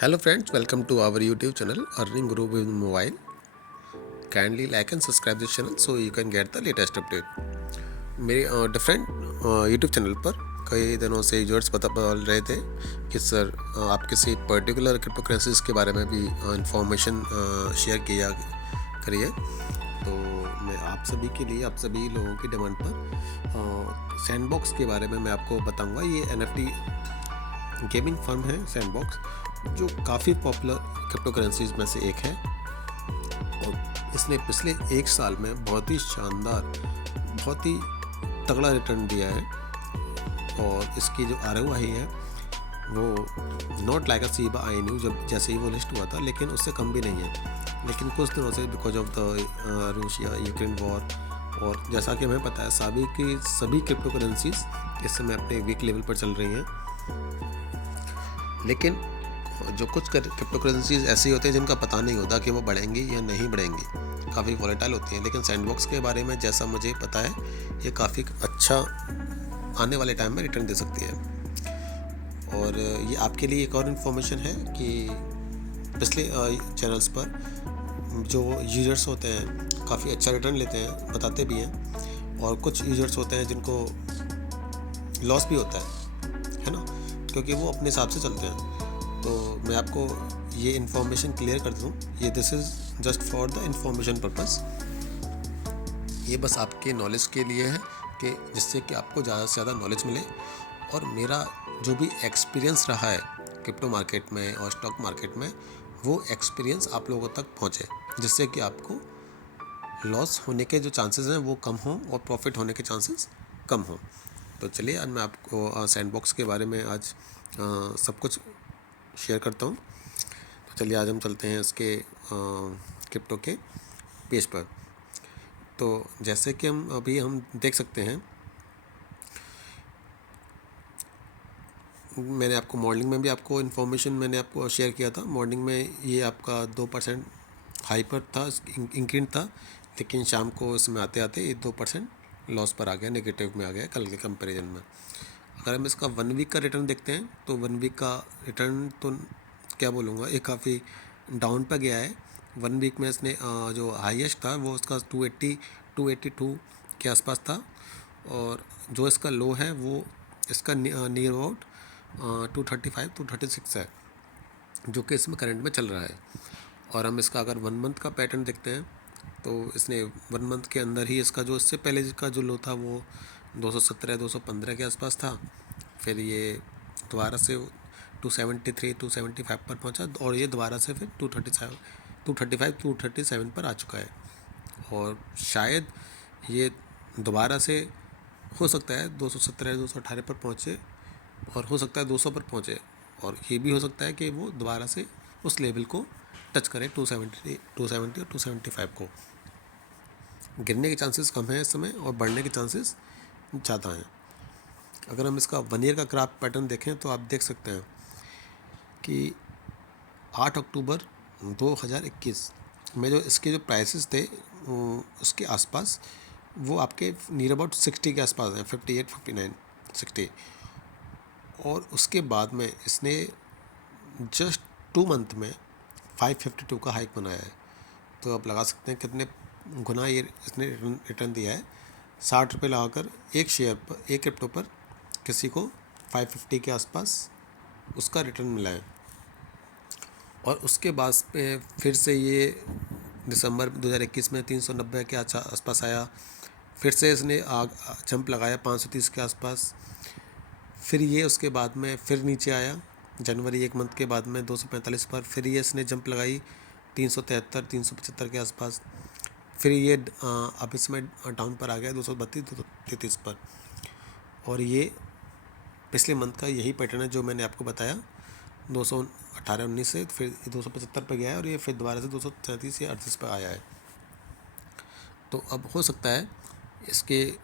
Hello friends, welcome to our YouTube channel Earning Grow with Mobile. Kindly like and subscribe this channel so you can get the latest update. मेरे different YouTube channel पर कई दिनों से users पता बोल रहे थे कि सर आप किसी पर्टिकुलर क्रिप्टो करेंसीज के बारे में भी इंफॉर्मेशन शेयर किया करिए। तो मैं आप सभी के लिए, आप सभी लोगों की डिमांड पर सैंडबॉक्स के बारे में मैं आपको बताऊंगा। ये NFT गेमिंग फर्म है सैंडबॉक्स, जो काफ़ी पॉपुलर क्रिप्टो करेंसीज में से एक है और इसने पिछले एक साल में बहुत ही शानदार, बहुत ही तगड़ा रिटर्न दिया है। और इसकी जो ROI है वो नॉट लाइक अ सीबा INU जब जैसे ही वो लिस्ट हुआ था, लेकिन उससे कम भी नहीं है। लेकिन कुछ दिनों से because of the Russia Ukraine war, और जैसा कि हमें पता है सभी की सभी क्रिप्टो करेंसीज इस समय अपने वीक लेवल पर चल रही हैं। लेकिन जो कुछ क्रिप्टो करेंसीज ऐसी होती हैं जिनका पता नहीं होता कि वो बढ़ेंगी या नहीं बढ़ेंगी, काफ़ी वॉलेटाइल होती हैं। लेकिन सैंडबॉक्स के बारे में जैसा मुझे पता है, ये काफ़ी अच्छा आने वाले टाइम में रिटर्न दे सकती है। और ये आपके लिए एक और इन्फॉर्मेशन है कि पिछले चैनल्स पर जो यूजर्स होते हैं काफ़ी अच्छा रिटर्न लेते हैं, बताते भी हैं। और कुछ यूजर्स होते हैं जिनको लॉस भी होता है ना, क्योंकि वो अपने हिसाब से चलते हैं। तो मैं आपको ये इन्फॉर्मेशन क्लियर कर दूँ, ये this is just for the information purpose. ये बस आपके नॉलेज के लिए है कि जिससे कि आपको ज़्यादा से ज़्यादा नॉलेज मिले। और मेरा जो भी एक्सपीरियंस रहा है क्रिप्टो मार्केट में और स्टॉक मार्केट में, वो एक्सपीरियंस आप लोगों तक पहुँचे, जिससे कि आपको लॉस होने के जो चांसेस हैं वो कम हों और प्रॉफिट होने के चांसेस कम हों। तो चलिए आज मैं आपको सैंडबॉक्स के बारे में आज सब कुछ शेयर करता हूँ। तो चलिए आज हम चलते हैं इसके क्रिप्टो के पेज पर। तो जैसे कि हम देख सकते हैं, मैंने आपको मॉर्निंग में भी आपको इन्फॉर्मेशन मैंने आपको शेयर किया था। मॉर्निंग में ये आपका 2% हाई पर था, इंक्रीज था, लेकिन शाम को इसमें आते आते ये 2% लॉस पर आ गया, नेगेटिव में आ गया कल के कंपैरिजन में। अगर हम इसका 1 वीक का रिटर्न देखते हैं तो 1 वीक का रिटर्न तो क्या बोलूँगा, ये काफ़ी डाउन पर गया है। 1 वीक में इसने जो हाईएस्ट था वो उसका 282 के आसपास था, और जो इसका लो है वो इसका नियर अबाउट 235-236 है, जो कि इसमें करंट में चल रहा है। और हम इसका अगर 1 मंथ का पैटर्न देखते हैं तो इसने 1 मंथ के अंदर ही इसका जो इससे पहले का जो लो था वो 217-215 के आसपास था। फिर ये दोबारा से 273-275 पर पहुंचा, और ये दोबारा से फिर 235-237 पर आ चुका है। और शायद ये दोबारा से हो सकता है 217-218 पर पहुंचे, और हो सकता है 200 पर पहुंचे, और ये भी हो सकता है कि वो दोबारा से उस लेवल को टच करें, 270 और 275 को। गिरने के चांसेस कम हैं इस समय और बढ़ने के चांसेस ज़्यादा हैं। अगर हम इसका 1 ईयर का ग्राफ पैटर्न देखें तो आप देख सकते हैं कि 8 अक्टूबर 2021 में जो इसके जो प्राइसेस थे उसके आसपास, वो आपके नियर अबाउट 60 के आसपास हैं, 58, 59, 60। और उसके बाद में इसने जस्ट 2 मंथ में 552 का हाइक बनाया है। तो आप लगा सकते हैं कितने गुना ये इसने रिटर्न दिया है। 60 रुपये लगाकर एक शेयर पर, एक क्रिप्टो पर किसी को 550 के आसपास उसका रिटर्न मिला है। और उसके बाद पे फिर से ये दिसंबर 2021 में 390 के आसपास आया। फिर से इसने जंप लगाया 530 के आसपास। फिर ये उसके बाद में फिर नीचे आया, जनवरी 1 मंथ के बाद में 245 पर। फिर ये इसने जंप लगाई 373-375 के आसपास। फिर ये अब इसमें डाउन पर आ गया 232-233 पर। और ये पिछले मंथ का यही पैटर्न है जो मैंने आपको बताया, 218-19 से फिर 275 पर गया है, और ये फिर दोबारा से 237 या 38 पर आया है। तो अब हो सकता है इसके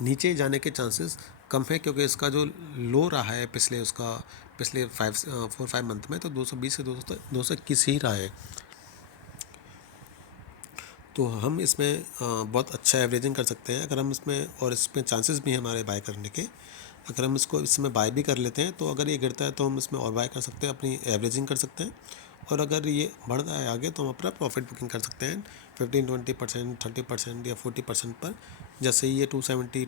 नीचे जाने के चांसेस कम है, क्योंकि इसका जो लो रहा है पिछले 4-5 मंथ में तो 220 से 221 ही रहा है। तो हम इसमें बहुत अच्छा एवरेजिंग कर सकते हैं अगर हम इसमें, और इसमें चांसेस भी हैं हमारे बाय करने के। अगर हम इसको इसमें बाय भी कर लेते हैं तो अगर ये गिरता है तो हम इसमें और बाय कर सकते हैं, अपनी एवरेजिंग कर सकते हैं। और अगर ये बढ़ता है आगे तो हम अपना प्रॉफिट बुकिंग कर सकते हैं 15-20%, 30% या 40% पर। जैसे ही ये 270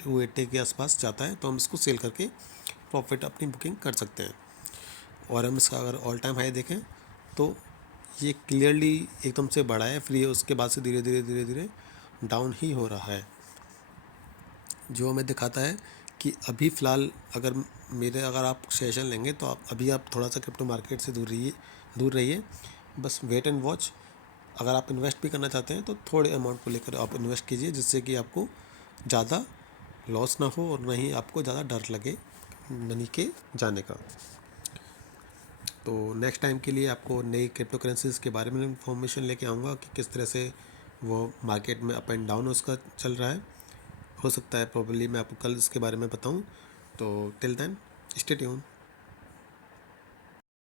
280 के आसपास जाता है तो हम इसको सेल करके प्रॉफिट अपनी बुकिंग कर सकते हैं। और हम इसका अगर ऑल टाइम हाई देखें तो ये क्लियरली एकदम से बढ़ा है, फ्री है, उसके बाद से धीरे धीरे धीरे धीरे डाउन ही हो रहा है, जो हमें दिखाता है कि अभी फ़िलहाल अगर आप सेशन लेंगे तो आप थोड़ा सा क्रिप्टो मार्केट से दूर रहिए। बस वेट एंड वॉच। अगर आप इन्वेस्ट भी करना चाहते हैं तो थोड़े अमाउंट को लेकर आप इन्वेस्ट कीजिए, जिससे कि आपको ज़्यादा लॉस ना हो और ना ही आपको ज़्यादा डर लगे मनी के जाने का। तो नेक्स्ट टाइम के लिए आपको नई क्रिप्टो करेंसीज़ के बारे में इंफॉर्मेशन लेके आऊँगा कि किस तरह से वो मार्केट में अप एंड डाउन उसका चल रहा है। हो सकता है प्रॉब्ली मैं आपको कल इसके बारे में बताऊँ। तो टिल देन स्टे ट्यून।